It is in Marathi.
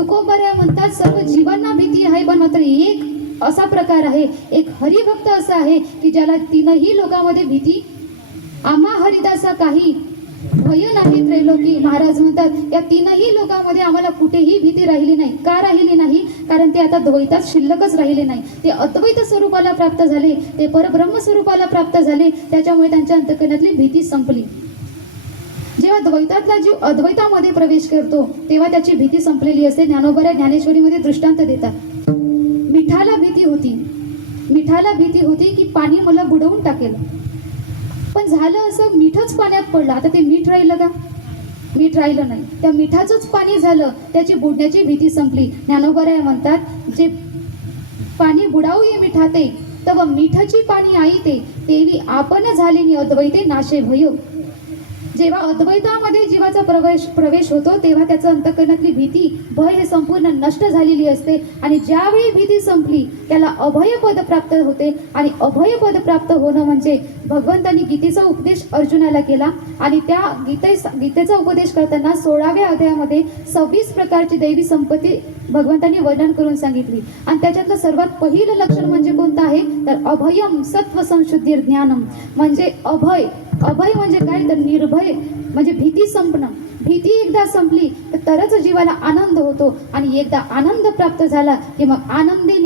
तुकोबऱ्या म्हणतात सर्व जीवांना भीती आहे, पण मात्र एक असा प्रकार आहे, एक हरिभक्त असा आहे की ज्याला तीनही लोकांमध्ये भीती, आम्हा हरिदासा काही भय नाही त्रैलोकी. महाराज म्हणतात या तीनही लोकांमध्ये आम्हाला कुठेही भीती राहिली नाही. का राहिली नाही? कारण ते आता द्वैतात शिल्लकच राहिले नाही. ते अद्वैत स्वरूपाला प्राप्त झाले, ते परब्रह्म स्वरूपाला प्राप्त झाले. त्याच्यामुळे त्यांच्या अंतःकरणातली भीती संपली. जेव्हा द्वैतातला जीव अद्वैतामध्ये प्रवेश करतो तेव्हा त्याची भीती संपलेली असते. ज्ञानोबा ज्ञानेश्वरीमध्ये दृष्टांत देतात. मिठाला भीती होती, मिठाला भीती होती की पाणी मला बुडवून टाकेल. पण झालं असं, मिठच पाण्यात पडलं. आता ते मीठ राहिलं का? मीठ राहिलं नाही. त्या मिठाचंच पाणी झालं, त्याची बुडण्याची भीती संपली. ज्ञानोबा म्हणतात जे पाणी बुडावू ये मिठाते तव मिठाची पाणी आई ते तेवी आपण झालेली अद्वैते नाशे भय. जेव्हा अद्वैतामध्ये जीवाचा प्रवेश होतो तेव्हा त्याचं अंतःकरणातली भीती, भय हे संपूर्ण नष्ट झालेली असते. आणि ज्यावेळी भीती संपली त्याला अभयपद प्राप्त होते. आणि अभयपद प्राप्त होणं म्हणजे भगवंतांनी गीतेचा उपदेश अर्जुनाला केला. आणि त्या गीतेचा उपदेश करताना 16व्या अध्यायामध्ये 26 प्रकारची दैवी संपत्ती भगवंतांनी वर्णन करून सांगितली. आणि त्याच्यातलं सर्वात पहिलं लक्षण म्हणजे कोणतं आहे तर अभयम सत्व संशुद्धीर ज्ञानम. म्हणजे अभय, अभय म्हणजे काय तर निर्भय, म्हणजे भीती संपणं. भीती एकदा संपली तर तरच जीवाला आनंद होतो. आणि एकदा आनंद प्राप्त झाला की मग आनंदी